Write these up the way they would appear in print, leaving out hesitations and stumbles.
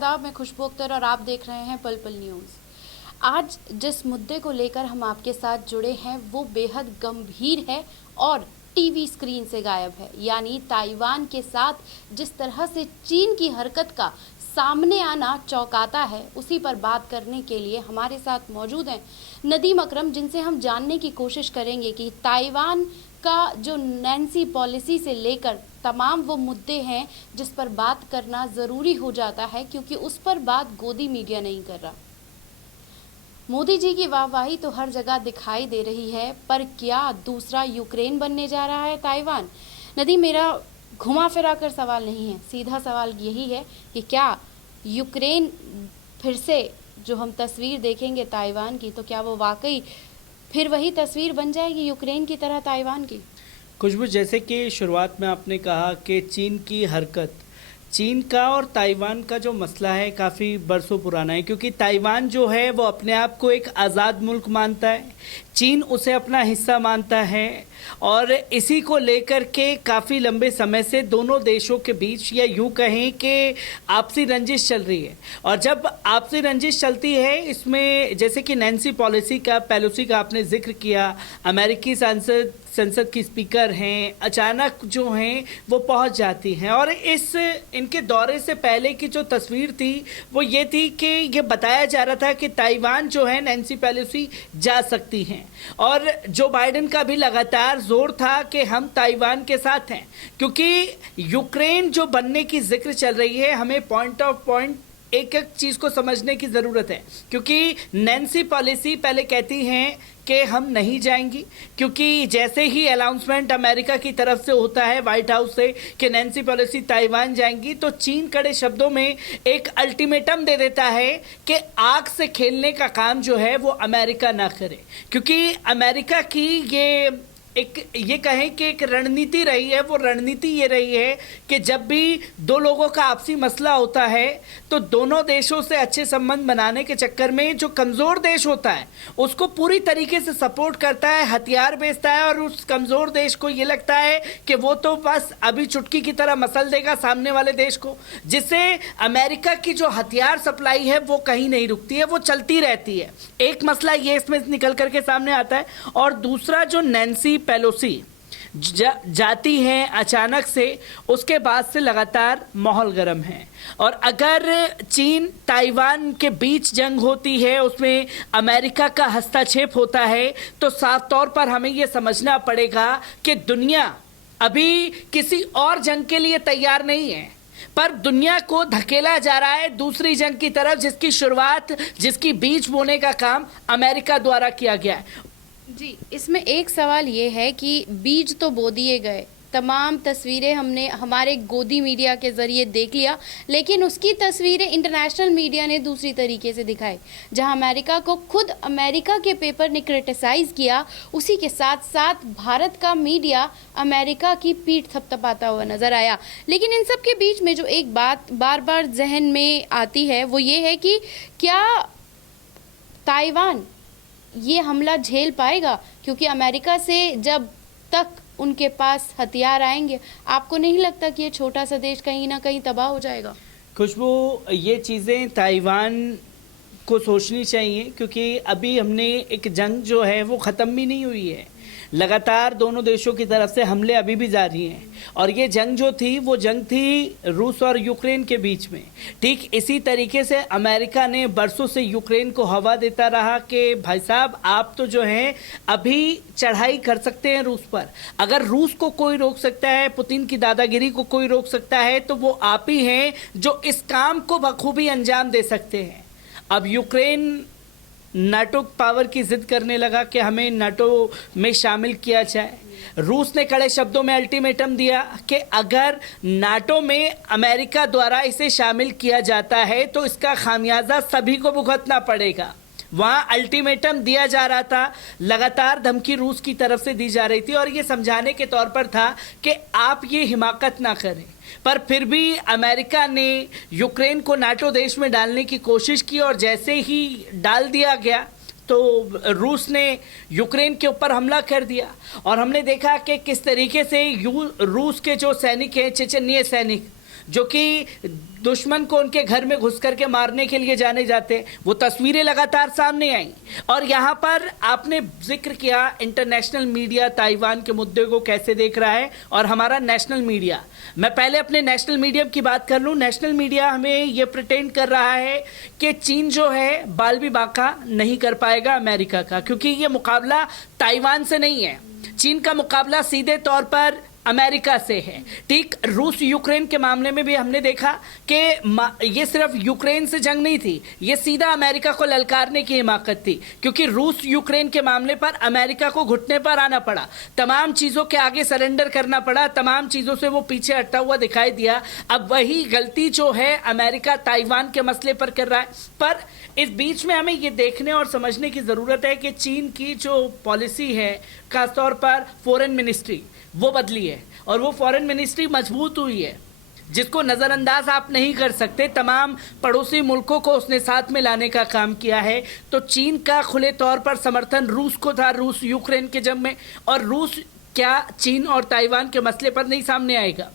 आदाब, मैं खुशबू अख्तर और आप देख रहे हैं पल पल न्यूज़। आज जिस मुद्दे को लेकर हम आपके साथ जुड़े हैं वो बेहद गंभीर है और टीवी स्क्रीन से गायब है, यानी ताइवान के साथ जिस तरह से चीन की हरकत का सामने आना चौंकाता है, उसी पर बात करने के लिए हमारे साथ मौजूद हैं नदीम अकरम, जिनसे हम जानने की कोशिश करेंगे कि ताइवान का जो नैन्सी पॉलिसी से लेकर तमाम वो मुद्दे हैं जिस पर बात करना ज़रूरी हो जाता है, क्योंकि उस पर बात गोदी मीडिया नहीं कर रहा। मोदी जी की वाहवाही तो हर जगह दिखाई दे रही है, पर क्या दूसरा यूक्रेन बनने जा रहा है ताइवान? नदीम, मेरा घुमा फिरा कर सवाल नहीं है, सीधा सवाल यही है कि क्या यूक्रेन फिर से जो हम तस्वीर देखेंगे ताइवान की, तो क्या वो वाकई फिर वही तस्वीर बन जाएगी यूक्रेन की तरह ताइवान की? खुशबू, जैसे कि शुरुआत में आपने कहा कि चीन की हरकत, चीन का और ताइवान का जो मसला है काफ़ी बरसों पुराना है, क्योंकि ताइवान जो है वो अपने आप को एक आज़ाद मुल्क मानता है, चीन उसे अपना हिस्सा मानता है और इसी को लेकर के काफ़ी लंबे समय से दोनों देशों के बीच, या यूँ कहें कि आपसी रंजिश चल रही है। और जब आपसी रंजिश चलती है, इसमें जैसे कि नैन्सी पेलोसी का आपने जिक्र किया, अमेरिकी संसद की स्पीकर हैं, अचानक जो हैं वो पहुंच जाती हैं। और इनके दौरे से पहले की जो तस्वीर थी वो ये थी कि ये बताया जा रहा था कि ताइवान जो है नैन्सी पेलोसी जा सकती हैं, और जो बाइडेन का भी लगातार जोर था कि हम ताइवान के साथ हैं, क्योंकि यूक्रेन जो बनने की जिक्र चल रही है, हमें पॉइंट ऑफ पॉइंट एक एक चीज़ को समझने की ज़रूरत है। क्योंकि नैन्सी पॉलिसी पहले कहती हैं कि हम नहीं जाएंगी, क्योंकि जैसे ही अनाउंसमेंट अमेरिका की तरफ से होता है व्हाइट हाउस से कि नैन्सी पॉलिसी ताइवान जाएंगी, तो चीन कड़े शब्दों में एक अल्टीमेटम दे देता है कि आग से खेलने का काम जो है वो अमेरिका ना करे। क्योंकि अमेरिका की ये कहें कि एक रणनीति रही है, वो रणनीति ये रही है कि जब भी दो लोगों का आपसी मसला होता है तो दोनों देशों से अच्छे संबंध बनाने के चक्कर में जो कमज़ोर देश होता है उसको पूरी तरीके से सपोर्ट करता है, हथियार बेचता है, और उस कमज़ोर देश को ये लगता है कि वो तो बस अभी चुटकी की तरह मसल देगा सामने वाले देश को, जिससे अमेरिका की जो हथियार सप्लाई है वो कहीं नहीं रुकती है, वो चलती रहती है। एक मसला ये इसमें निकल करके सामने आता है। और दूसरा, जो नैन्सी पेलोसी जाती हैं अचानक से, उसके बाद से लगातार माहौल गर्म है। और अगर चीन ताइवान के बीच जंग होती है, उसमें अमेरिका का हस्तक्षेप होता है, तो साफ तौर पर हमें यह समझना पड़ेगा कि दुनिया अभी किसी और जंग के लिए तैयार नहीं है, पर दुनिया को धकेला जा रहा है दूसरी जंग की तरफ, जिसकी शुरुआत, जिसकी बीज बोने का काम अमेरिका द्वारा किया गया है। जी, इसमें एक सवाल ये है कि बीज तो बो दिए गए, तमाम तस्वीरें हमने हमारे गोदी मीडिया के ज़रिए देख लिया, लेकिन उसकी तस्वीरें इंटरनेशनल मीडिया ने दूसरी तरीके से दिखाई, जहां अमेरिका को खुद अमेरिका के पेपर ने क्रिटिसाइज़ किया, उसी के साथ साथ भारत का मीडिया अमेरिका की पीठ थपथपाता हुआ नज़र आया। लेकिन इन सब के बीच में जो एक बात बार बार जहन में आती है वो ये है कि क्या ताइवान ये हमला झेल पाएगा? क्योंकि अमेरिका से जब तक उनके पास हथियार आएंगे, आपको नहीं लगता कि ये छोटा सा देश कहीं ना कहीं तबाह हो जाएगा? खुशबू, ये चीज़ें ताइवान को सोचनी चाहिए, क्योंकि अभी हमने एक जंग जो है वो ख़त्म भी नहीं हुई है, लगातार दोनों देशों की तरफ से हमले अभी भी जारी हैं। और ये जंग जो थी वो जंग थी रूस और यूक्रेन के बीच में। ठीक इसी तरीके से अमेरिका ने बरसों से यूक्रेन को हवा देता रहा कि भाई साहब, आप तो जो हैं अभी चढ़ाई कर सकते हैं रूस पर, अगर रूस को कोई रोक सकता है, पुतिन की दादागिरी को कोई रोक सकता है, तो वो आप ही हैं जो इस काम को बखूबी अंजाम दे सकते हैं। अब यूक्रेन नाटो पावर की जिद करने लगा कि हमें नाटो में शामिल किया जाए। रूस ने कड़े शब्दों में अल्टीमेटम दिया कि अगर नाटो में अमेरिका द्वारा इसे शामिल किया जाता है तो इसका खामियाजा सभी को भुगतना पड़ेगा। वहाँ अल्टीमेटम दिया जा रहा था, लगातार धमकी रूस की तरफ से दी जा रही थी, और ये समझाने के तौर पर था कि आप ये हिमाकत ना करें। पर फिर भी अमेरिका ने यूक्रेन को नाटो देश में डालने की कोशिश की, और जैसे ही डाल दिया गया तो रूस ने यूक्रेन के ऊपर हमला कर दिया। और हमने देखा कि किस तरीके से रूस के जो सैनिक हैं, चेचन्य सैनिक, जो कि दुश्मन को उनके घर में घुस करके मारने के लिए जाने जाते हैं, वो तस्वीरें लगातार सामने आई। और यहाँ पर आपने जिक्र किया इंटरनेशनल मीडिया ताइवान के मुद्दे को कैसे देख रहा है और हमारा नेशनल मीडिया। मैं पहले अपने नेशनल मीडिया की बात कर लूँ। नेशनल मीडिया हमें ये प्रिटेंड कर रहा है कि चीन जो है बाल भी बांका नहीं कर पाएगा अमेरिका का, क्योंकि ये मुकाबला ताइवान से नहीं है। चीन का मुकाबला सीधे तौर पर अमेरिका से है। ठीक रूस यूक्रेन के मामले में भी हमने देखा कि ये सिर्फ यूक्रेन से जंग नहीं थी, ये सीधा अमेरिका को ललकारने की हिमाकत थी, क्योंकि रूस यूक्रेन के मामले पर अमेरिका को घुटने पर आना पड़ा, तमाम चीज़ों के आगे सरेंडर करना पड़ा, तमाम चीज़ों से वो पीछे हटता हुआ दिखाई दिया। अब वही गलती जो है अमेरिका ताइवान के मसले पर कर रहा है। पर इस बीच में हमें ये देखने और समझने की ज़रूरत है कि चीन की जो पॉलिसी है, खासतौर पर फॉरेन मिनिस्ट्री, वो बदली है और वो फॉरेन मिनिस्ट्री मजबूत हुई है, जिसको नज़रअंदाज आप नहीं कर सकते। तमाम पड़ोसी मुल्कों को उसने साथ में लाने का काम किया है। तो चीन का खुले तौर पर समर्थन रूस को था, रूस यूक्रेन के जंग में, और रूस क्या चीन और ताइवान के मसले पर नहीं सामने आएगा।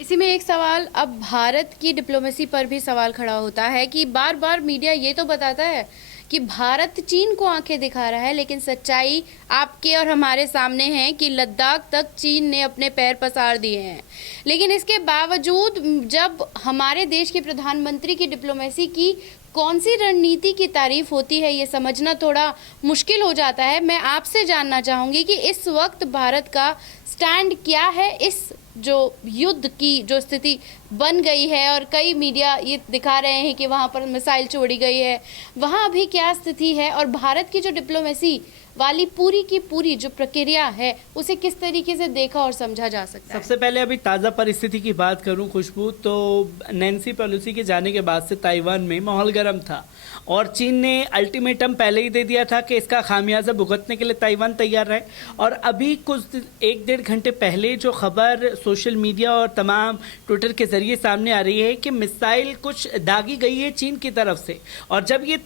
इसी में एक सवाल अब भारत की डिप्लोमेसी पर भी सवाल खड़ा होता है कि बार बार मीडिया ये तो बताता है कि भारत चीन को आंखें दिखा रहा है, लेकिन सच्चाई आपके और हमारे सामने है कि लद्दाख तक चीन ने अपने पैर पसार दिए हैं। लेकिन इसके बावजूद जब हमारे देश के प्रधानमंत्री की डिप्लोमेसी की कौन सी रणनीति की तारीफ होती है, ये समझना थोड़ा मुश्किल हो जाता है। मैं आपसे जानना चाहूँगी कि इस वक्त भारत का स्टैंड क्या है इस जो युद्ध की जो स्थिति बन गई है, और कई मीडिया ये दिखा रहे हैं कि वहाँ पर मिसाइल छोड़ी गई है, वहाँ अभी क्या स्थिति है, और भारत की जो डिप्लोमेसी वाली पूरी की पूरी जो प्रक्रिया है उसे किस तरीके से देखा और समझा जा सकता है। सबसे पहले अभी ताज़ा परिस्थिति की बात करूं खुशबू, तो नैन्सी पेलोसी के जाने के बाद से ताइवान में माहौल गर्म था और चीन ने अल्टीमेटम पहले ही दे दिया था कि इसका खामियाजा भुगतने के लिए ताइवान तैयार रहे। और अभी कुछ 1-1.5 घंटे पहले जो खबर सोशल मीडिया और तमाम ट्विटर के जरिए सामने आ रही है कि मिसाइल कुछ दागी गई है चीन की तरफ से, और जब ये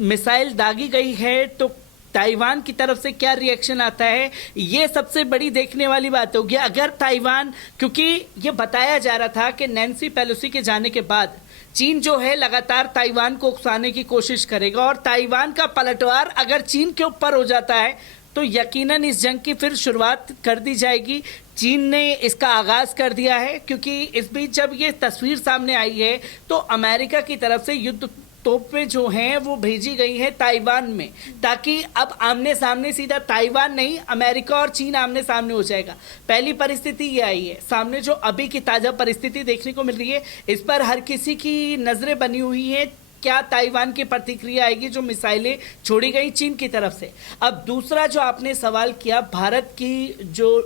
मिसाइल दागी गई है तो ताइवान की तरफ से क्या रिएक्शन आता है, ये सबसे बड़ी देखने वाली बात होगी। अगर ताइवान, क्योंकि ये बताया जा रहा था कि नैन्सी पेलोसी के जाने के बाद चीन जो है लगातार ताइवान को उकसाने की कोशिश करेगा, और ताइवान का पलटवार अगर चीन के ऊपर हो जाता है तो यकीनन इस जंग की फिर शुरुआत कर दी जाएगी। चीन ने इसका आगाज़ कर दिया है, क्योंकि इस बीच जब ये तस्वीर सामने आई है तो अमेरिका की तरफ से युद्ध तोपें जो हैं वो भेजी गई हैं ताइवान में, ताकि अब आमने सामने सीधा ताइवान नहीं अमेरिका और चीन आमने सामने हो जाएगा। पहली परिस्थिति ये आई है। सामने जो अभी की ताज़ा परिस्थिति देखने को मिल रही है, इस पर हर किसी की नज़रें बनी हुई हैं, क्या ताइवान की प्रतिक्रिया आएगी जो मिसाइलें छोड़ी गई चीन की तरफ से। अब दूसरा जो आपने सवाल किया, भारत की जो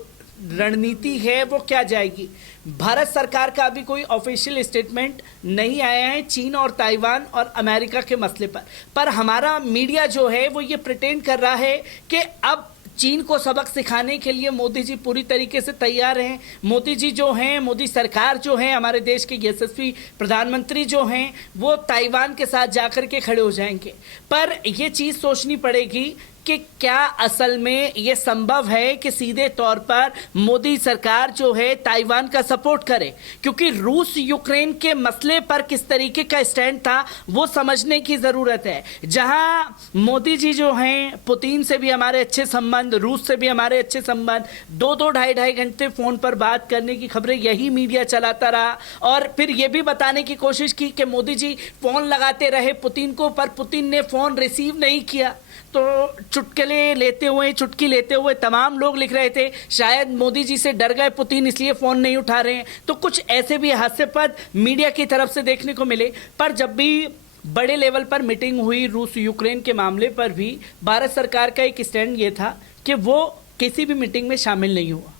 रणनीति है वो क्या जाएगी, भारत सरकार का अभी कोई ऑफिशियल स्टेटमेंट नहीं आया है चीन और ताइवान और अमेरिका के मसले पर हमारा मीडिया जो है वो ये प्रिटेंड कर रहा है कि अब चीन को सबक सिखाने के लिए मोदी जी पूरी तरीके से तैयार हैं। मोदी जी जो हैं, मोदी सरकार जो है, हमारे देश के यशस्वी प्रधानमंत्री जो हैं, वो ताइवान के साथ जाकर के खड़े हो जाएंगे। पर ये चीज़ सोचनी पड़ेगी कि क्या असल में ये संभव है कि सीधे तौर पर मोदी सरकार जो है ताइवान का सपोर्ट करे, क्योंकि रूस यूक्रेन के मसले पर किस तरीके का स्टैंड था वो समझने की ज़रूरत है। जहां मोदी जी जो हैं, पुतिन से भी हमारे अच्छे संबंध, रूस से भी हमारे अच्छे संबंध, 2-2 ढाई घंटे फ़ोन पर बात करने की खबरें यही मीडिया चलाता रहा, और फिर ये भी बताने की कोशिश की कि मोदी जी फ़ोन लगाते रहे पुतिन को, पर पुतिन ने फ़ोन रिसीव नहीं किया। तो चुटकी लेते हुए तमाम लोग लिख रहे थे शायद मोदी जी से डर गए पुतिन, इसलिए फ़ोन नहीं उठा रहे हैं। तो कुछ ऐसे भी हास्यास्पद मीडिया की तरफ से देखने को मिले। पर जब भी बड़े लेवल पर मीटिंग हुई रूस यूक्रेन के मामले पर भी, भारत सरकार का एक स्टैंड ये था कि वो किसी भी मीटिंग में शामिल नहीं हुआ।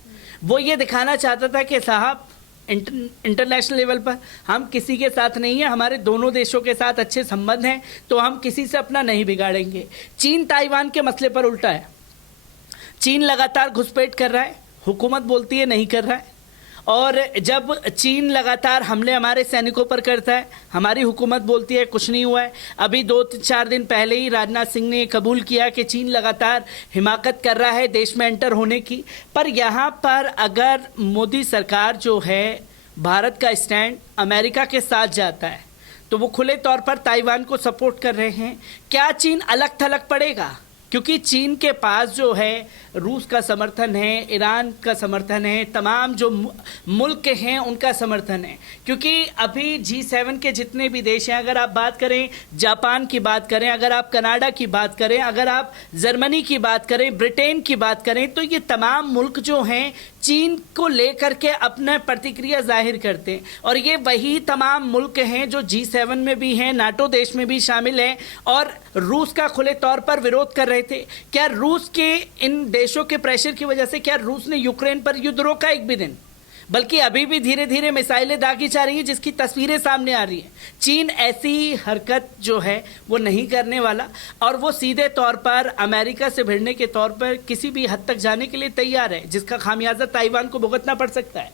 वो ये दिखाना चाहता था कि साहब इंटरनेशनल लेवल पर हम किसी के साथ नहीं है, हमारे दोनों देशों के साथ अच्छे संबंध हैं, तो हम किसी से अपना नहीं बिगाड़ेंगे। चीन ताइवान के मसले पर उल्टा है। चीन लगातार घुसपैठ कर रहा है, हुकूमत बोलती है नहीं कर रहा है, और जब चीन लगातार हमले हमारे सैनिकों पर करता है, हमारी हुकूमत बोलती है कुछ नहीं हुआ है। अभी 2-4 दिन पहले ही राजनाथ सिंह ने कबूल किया कि चीन लगातार हिमाकत कर रहा है देश में एंटर होने की। पर यहाँ पर अगर मोदी सरकार जो है भारत का स्टैंड अमेरिका के साथ जाता है, तो वो खुले तौर पर ताइवान को सपोर्ट कर रहे हैं। क्या चीन अलग थलग पड़ेगा? क्योंकि चीन के पास जो है रूस का समर्थन है, ईरान का समर्थन है, तमाम जो मुल्क हैं उनका समर्थन है। क्योंकि अभी G7 के जितने भी देश हैं, अगर आप बात करें जापान की बात करें, अगर आप कनाडा की बात करें, अगर आप जर्मनी की बात करें, ब्रिटेन की बात करें, तो ये तमाम मुल्क जो हैं चीन को लेकर के अपना प्रतिक्रिया जाहिर करते हैं। और ये वही तमाम मुल्क हैं जो G7 में भी हैं, नाटो देश में भी शामिल हैं और रूस का खुले तौर पर विरोध कर रहे थे। क्या रूस के इन देशों के प्रेशर की वजह से क्या रूस ने यूक्रेन पर युद्ध रोका एक भी दिन? बल्कि अभी भी धीरे धीरे मिसाइलें दागी जा रही हैं, जिसकी तस्वीरें सामने आ रही हैं। चीन ऐसी हरकत जो है वो नहीं करने वाला और वो सीधे तौर पर अमेरिका से भिड़ने के तौर पर किसी भी हद तक जाने के लिए तैयार है, जिसका खामियाजा ताइवान को भुगतना पड़ सकता है।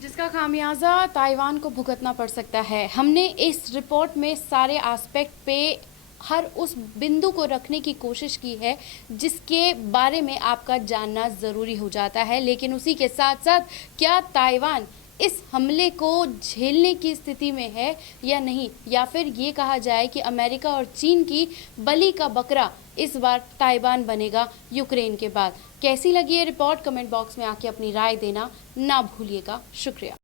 जिसका खामियाजा ताइवान को भुगतना पड़ सकता है। हमने इस रिपोर्ट में सारे एस्पेक्ट पे हर उस बिंदु को रखने की कोशिश की है जिसके बारे में आपका जानना ज़रूरी हो जाता है। लेकिन उसी के साथ साथ क्या ताइवान इस हमले को झेलने की स्थिति में है या नहीं, या फिर ये कहा जाए कि अमेरिका और चीन की बलि का बकरा इस बार ताइवान बनेगा यूक्रेन के बाद। कैसी लगी ये रिपोर्ट? कमेंट बॉक्स में आके अपनी राय देना ना भूलिएगा। शुक्रिया।